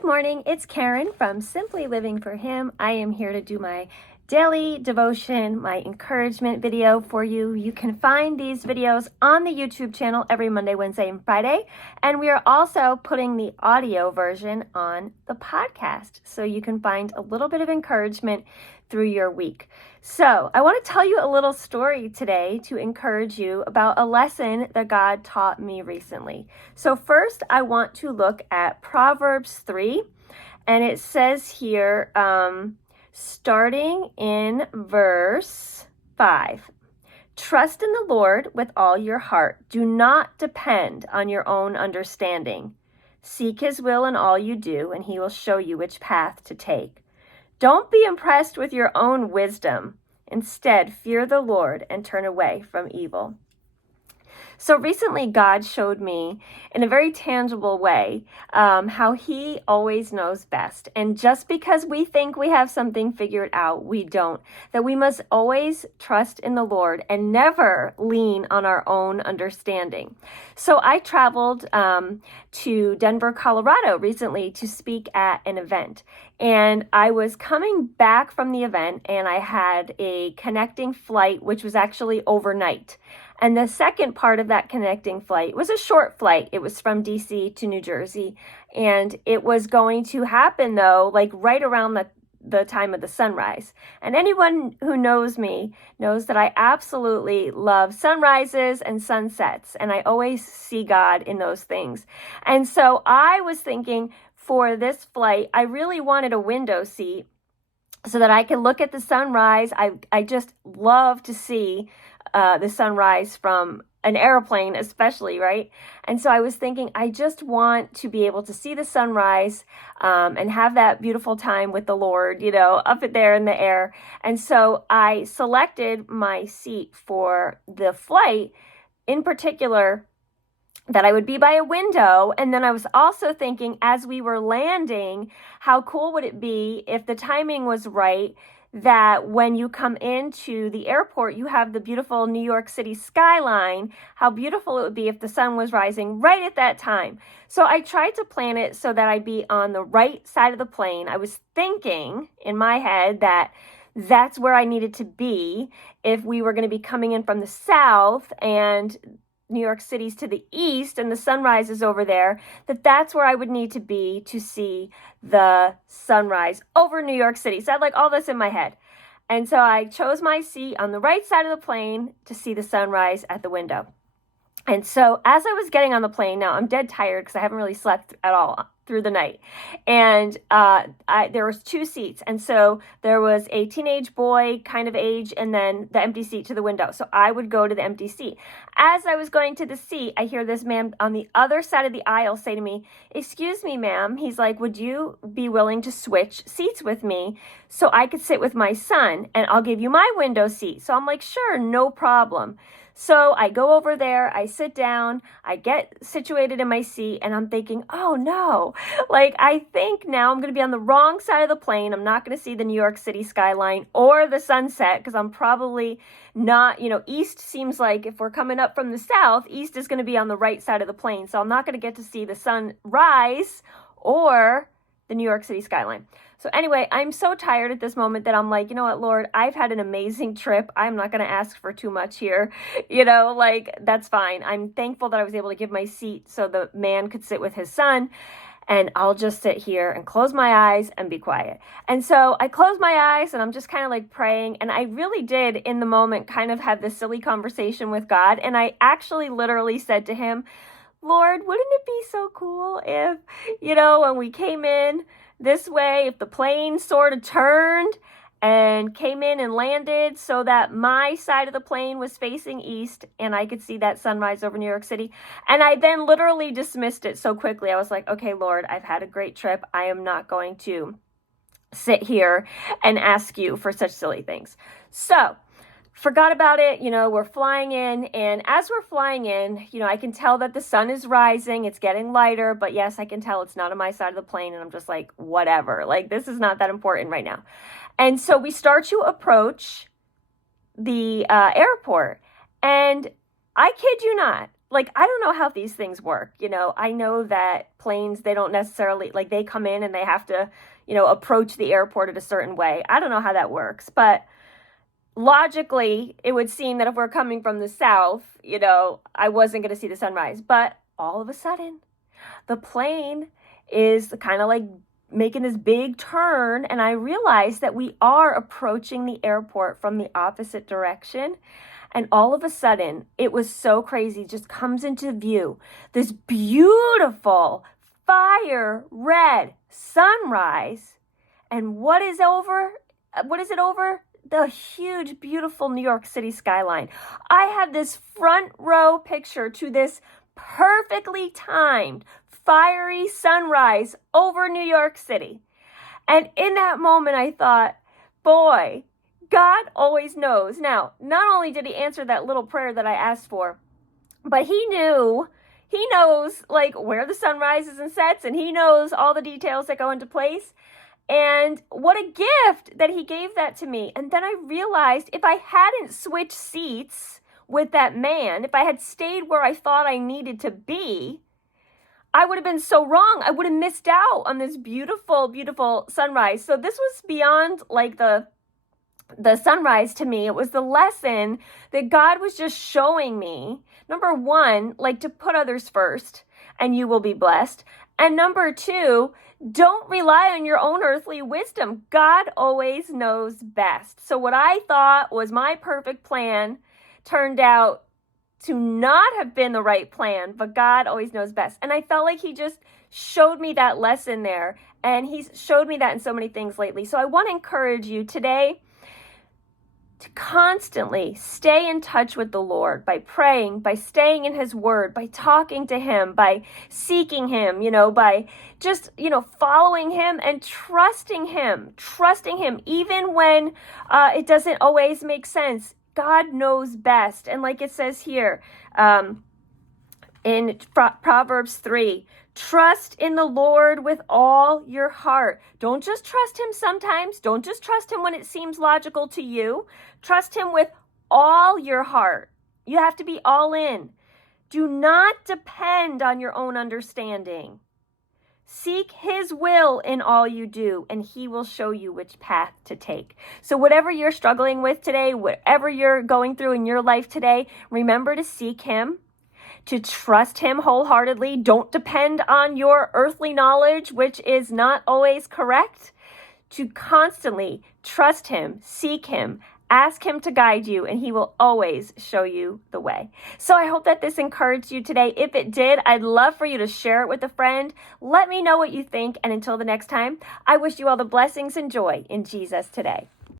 Good morning, it's Karen from Simply Living for Him. I am here to do my daily devotion, my encouragement video for you. You can find these videos on the YouTube channel every Monday, Wednesday, and Friday. And we are also putting the audio version on the podcast so you can find a little bit of encouragement through your week. So I want to tell you a little story today to encourage you about a lesson that God taught me recently. So first, I want to look at Proverbs 3, and it says here, starting in verse 5, trust in the Lord with all your heart. Do not depend on your own understanding. Seek His will in all you do, and He will show you which path to take. Don't be impressed with your own wisdom. Instead, fear the Lord and turn away from evil. So recently, God showed me in a very tangible way how He always knows best. And just because we think we have something figured out, we don't. That we must always trust in the Lord and never lean on our own understanding. So I traveled to Denver, Colorado recently to speak at an event. And I was coming back from the event, and I had a connecting flight, which was actually overnight. And the second part of that connecting flight was a short flight. It was from DC to New Jersey. And it was going to happen, though, like right around the time of the sunrise. And anyone who knows me knows that I absolutely love sunrises and sunsets. And I always see God in those things. And so I was thinking for this flight, I really wanted a window seat so that I could look at the sunrise. I just love to see the sunrise from an airplane, especially, right? And so I was thinking, I just want to be able to see the sunrise and have that beautiful time with the Lord, up there in the air. And so I selected my seat for the flight, in particular, that I would be by a window. And then I was also thinking, as we were landing, how cool would it be if the timing was right, that when you come into the airport, you have the beautiful New York City skyline, how beautiful it would be if the sun was rising right at that time. So I tried to plan it so that I'd be on the right side of the plane. I was thinking in my head that that's where I needed to be if we were going to be coming in from the south and New York City's to the east and the sunrise is over there, that's where I would need to be to see the sunrise over New York City. So I had like all this in my head. And so I chose my seat on the right side of the plane to see the sunrise at the window. And so as I was getting on the plane, now I'm dead tired because I haven't really slept at all through the night. And there was two seats. And so there was a teenage boy kind of age and then the empty seat to the window. So I would go to the empty seat. As I was going to the seat, I hear this man on the other side of the aisle say to me, "Excuse me, ma'am." He's like, "Would you be willing to switch seats with me so I could sit with my son and I'll give you my window seat?" So I'm like, "Sure, no problem." So I go over there, I sit down, I get situated in my seat, and I'm thinking, oh no, I think now I'm going to be on the wrong side of the plane. I'm not going to see the New York City skyline or the sunset because I'm probably not, east seems like if we're coming up from the south, east is going to be on the right side of the plane. So I'm not going to get to see the sun rise or the New York City skyline. So anyway, I'm so tired at this moment that I'm like, you know what, Lord, I've had an amazing trip. I'm not going to ask for too much here. That's fine. I'm thankful that I was able to give my seat so the man could sit with his son. And I'll just sit here and close my eyes and be quiet. And so I close my eyes and I'm just kind of praying. And I really did in the moment kind of have this silly conversation with God. And I actually literally said to Him, "Lord, wouldn't it be so cool if, when we came in this way, if the plane sort of turned and came in and landed so that my side of the plane was facing east and I could see that sunrise over New York City?" And I then literally dismissed it so quickly. I was like, okay, Lord, I've had a great trip. I am not going to sit here and ask you for such silly things. So forgot about it. We're flying in, and as we're flying in, I can tell that the sun is rising. It's getting lighter, but yes, I can tell it's not on my side of the plane, and I'm just like, whatever. This is not that important right now. And so we start to approach the airport, and I kid you not, like, I don't know how these things work. I know that planes, they don't necessarily, like, they come in and they have to, approach the airport in a certain way. I don't know how that works, but logically, it would seem that if we're coming from the south, I wasn't going to see the sunrise. But all of a sudden, the plane is kind of like making this big turn, and I realized that we are approaching the airport from the opposite direction. And all of a sudden, it was so crazy, just comes into view this beautiful fire red sunrise. And what is it over? The huge, beautiful New York City skyline. I have this front row picture to this perfectly timed, fiery sunrise over New York City. And in that moment, I thought, boy, God always knows. Now, not only did he answer that little prayer that I asked for, but he knows like where the sun rises and sets, and he knows all the details that go into place. And what a gift that he gave that to me. And then I realized if I hadn't switched seats with that man, if I had stayed where I thought I needed to be, I would have been so wrong. I would have missed out on this beautiful, beautiful sunrise. So this was beyond like the sunrise to me. It was the lesson that God was just showing me. Number one, like to put others first and you will be blessed. And number two, don't rely on your own earthly wisdom. God always knows best. So what I thought was my perfect plan turned out to not have been the right plan, but God always knows best. And I felt like he just showed me that lesson there. And he's showed me that in so many things lately. So I want to encourage you today to constantly stay in touch with the Lord by praying, by staying in his word, by talking to him, by seeking him, by just, following him and trusting him, even when it doesn't always make sense. God knows best. And like it says here in Proverbs 3, trust in the Lord with all your heart. Don't just trust him sometimes. Don't just trust him when it seems logical to you. Trust him with all your heart. You have to be all in. Do not depend on your own understanding. Seek his will in all you do, and he will show you which path to take. So whatever you're struggling with today, whatever you're going through in your life today, remember to seek him, to trust him wholeheartedly. Don't depend on your earthly knowledge, which is not always correct. To constantly trust him, seek him, ask him to guide you, and he will always show you the way. So I hope that this encouraged you today. If it did, I'd love for you to share it with a friend. Let me know what you think. And until the next time, I wish you all the blessings and joy in Jesus today.